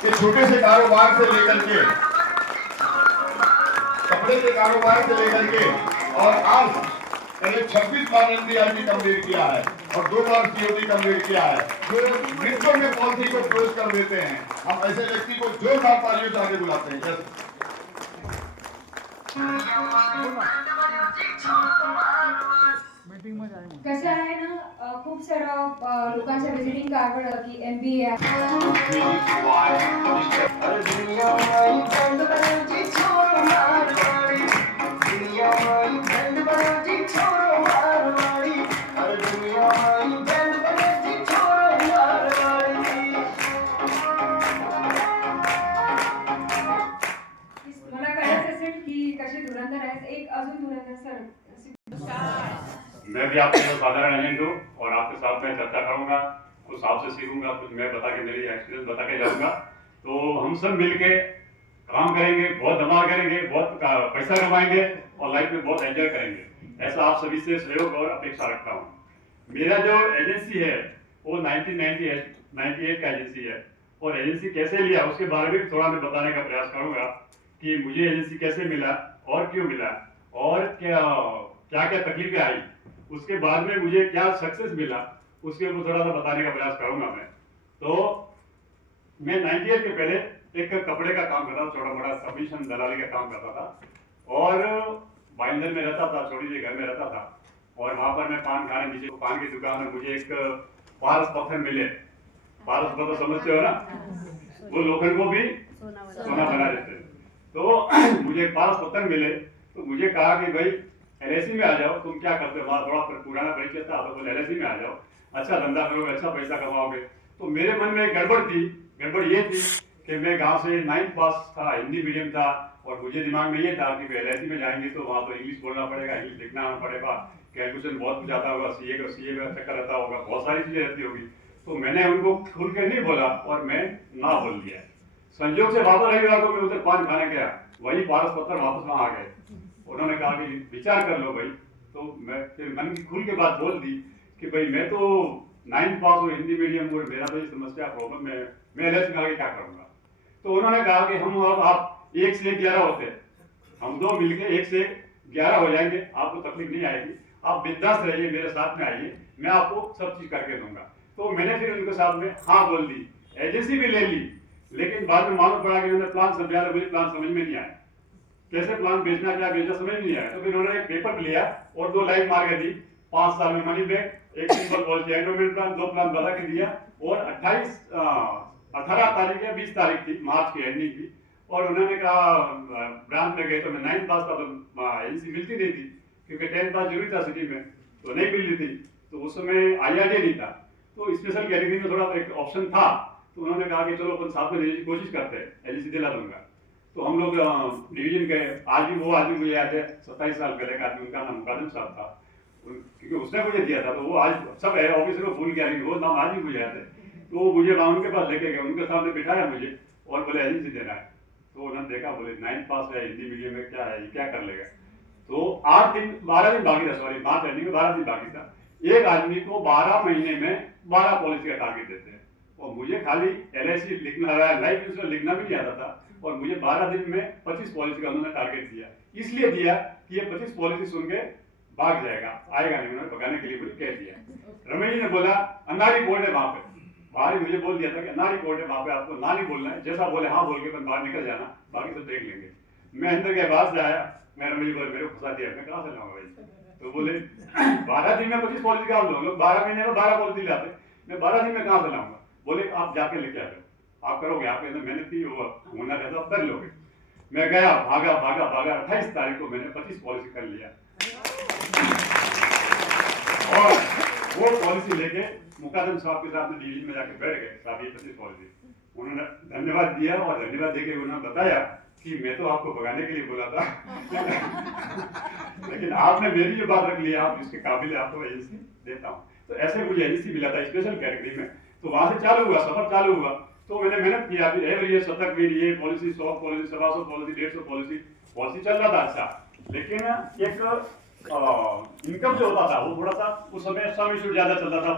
कि छोटे से कारोबार से लेकर के कपड़े के कारोबार से लेकर के और आज मैंने 26 बार एनडीआरटी कंप्लीट किया है और 2 बार सीओडी कंप्लीट किया है, जो मिनटों में पॉलिसी को क्लोज कर देते हैं। हम ऐसे व्यक्ति को जोरदार तालियों से आगे बुलाते हैं। कसं आहे ना, खूप सारं लोकांच्या व्हिजिटिंग कार्ड की MBA मला कळायचं असेल की कसे धुरंधर आहेत. एक अजून धुरंधर सर. मैं भी आपके साथ साधारण एजेंट हूँ और आपके साथ मैं चर्चा करूंगा, कुछ आपसे सीखूंगा, कुछ मैं बता के मेरी एक्सपीरियंस बता के जाऊंगा। तो हम सब मिलके काम करेंगे, बहुत धमाल करेंगे, बहुत पैसा कमाएंगे और लाइफ में बहुत एंजॉय करेंगे। ऐसा आप सभी से सहयोग और अपेक्षा रखता हूँ। मेरा जो एजेंसी है वो 1998 का एजेंसी है और एजेंसी कैसे लिया उसके बारे में थोड़ा मैं बताने का प्रयास करूंगा कि मुझे एजेंसी कैसे मिला और क्यों मिला और क्या क्या तकलीफें आई, उसके बाद में मुझे क्या सक्सेस मिला, उसके ऊपर थोड़ा सा बताने का प्रयास करूंगा मैं। तो मैं 98 के पहले एक कपड़े का काम करता था, छोटा मोटा कमीशन दलाली का काम करता था और बाइंदर में रहता था, छोटी सी घर में रहता था और वहां पर मैं पान खाने नीचे पान की दुकान में मुझे एक पारस पत्थर मिले। पारस पत्थर समझते हो ना, वो लोखंड को भी सोना बना देते। तो मुझे पारस पत्थर मिले तो मुझे कहा कि भाई LIC में आ जाओ, तुम क्या करते हो, वहां थोड़ा पुराना परिचय था तो बोले LIC में आ जाओ, अच्छा धंधा करोगे, अच्छा पैसा कमाओगे। तो मेरे मन में एक गड़बड़ थी। गड़बड़ ये थी कि मैं गांव से 9th पास था, हिंदी मीडियम था और मुझे दिमाग में ये था कि LIC में जाएंगे तो वहां तो इंग्लिश बोलना पड़ेगा, इंग्लिश लिखना आना पड़ेगा, कैलकुलेशन बहुत कुछ आता होगा, सीए का चक्कर रहता होगा, बहुत सारी चीजें रहती होगी। तो मैंने उनको खुल के नहीं बोला और मैं ना बोल दिया। संयोग से वापस रविवार को मैं उधर पान खाने गया, वही पारस पत्थर वापस वहां आ गए। उन्होंने कहा कि विचार कर लो भाई। तो मैं फिर मन की खुल के बात बोल दी कि भाई मैं तो 9th पास हूँ, हिंदी मीडियम और मेरा तो ये समस्या प्रॉब्लम है, मैं LIC में आगे क्या करूंगा। तो उन्होंने कहा कि हम और आप 1 से 11 होते हैं, हम दो मिलके 1 से 11 हो जाएंगे, आपको तकलीफ नहीं आएगी, आप बिंदास रहिए, मेरे साथ में आइए, मैं आपको सब चीज करके दूंगा। तो मैंने फिर उनके साथ में हाँ बोल दी, एजेंसी भी ले ली। लेकिन बाद में मालूम पड़ा कि उन्होंने प्लान समझा, मुझे प्लान समझ में नहीं आया, कैसे प्लान बेचना क्या बेचना समझ नहीं आया। तो फिर उन्होंने एक पेपर लिया और 2 लाइन मार के दी, 5 साल में मनी बैक, एक simple policy endowment plan, 2 plan बता के दिया और 18 तारीख या 20 तारीख थी मार्च की एंडिंग की। और उन्होंने कहा ब्रांच में गए तो मैं 9th पास था तो एजेंसी मिलती नहीं थी क्योंकि 10th पास जरूरी था सिटी में, तो नहीं मिल रही थी। तो उस समय IRD नहीं था, तो स्पेशल कैटेगरी में थोड़ा एक ऑप्शन था। तो उन्होंने कहा कि चलो अपन साथ में कोशिश करते हैं, एजेंसी दिला दूंगा। तो हम लोग डिवीजन गए। आज भी वो आदमी मुझे याद है, 27 साल पहले का आदमी, उनका नाम मुकादम साहब था, क्योंकि उसने मुझे दिया था। तो वो आज सब है ऑफिसर को भूल गया, लेकिन वो नाम आज भी मुझे याद है। तो वो मुझे वहां उनके पास लेके गए, उनके सामने बिठाया मुझे और बोले एजेंसी देना है। तो उन्होंने देखा, बोले 9th पास है, हिंदी मीडियम में क्या है, ये क्या कर लेगा। तो 12 दिन बाकी था, सॉरी मार्च एंडिंग में 12 दिन बाकी था। एक आदमी को 12 महीने में 12 पॉलिसी का टारगेट देते हैं और मुझे खाली LIC लिखना, लाइफ इंश्योरेंस लिखना भी नहीं आता था और मुझे 12 दिन में 25 पॉलिसी का उन्होंने टारगेट दिया। इसलिए दिया कि ये 25 पॉलिसी सुन के भाग जाएगा, आएगा नहीं, उन्होंने भगाने के लिए मुझे कह दिया। रमेश जी ने बोला अंधारी कोर्ट है वहां पे, बाहर मुझे बोल दिया था कि अंधारी कोर्ट है, वहां पे आपको ना नहीं बोलना है, जैसा बोले हाँ बोल के बाहर निकल जाना, बाकी सब देख लेंगे। मैं अंदर के पास जाया, मैं रमेश बोले मेरे को फंसा दिया, मैं कहाँ से लाऊंगा भाई। तो बोले 12 दिन में 25 पॉलिसी का लोग 12 महीने में 12 पॉलिसी लाते, मैं 12 दिन में कहाँ से लाऊंगा। बोले आप जाके लेके आ जाओ, आप करोगे, आपके अंदर मेहनत की वो होना रहता कर लोगे। मैं गया, भागा 28 तारीख को मैंने 25 पॉलिसी कर लिया और वो पॉलिसी लेके मुकादम साहब के साथ में डिवीजन में जाके बैठ गए। साहब ये 25 पॉलिसी, उन्होंने धन्यवाद दिया और धन्यवाद देके उन्होंने बताया कि मैं तो आपको भगाने के लिए बोला था लेकिन आपने मेरी जो बात रख ली, आप इसके काबिल, आपको एजेंसी देता हूँ। तो ऐसे मुझे एजेंसी मिला था स्पेशल कैटेगरी में। तो वहां से चालू हुआ, सफर चालू हुआ। तो मैंने मेहनत किया, अभी एवरी ईयर शतक मेरी ये पॉलिसी, 100 पॉलिसी, 125 पॉलिसी, 150 पॉलिसी चल रहा था अच्छा। लेकिन एक इनकम जो होता था वो थोड़ा सा उस समय सम इशू ज्यादा चलता था।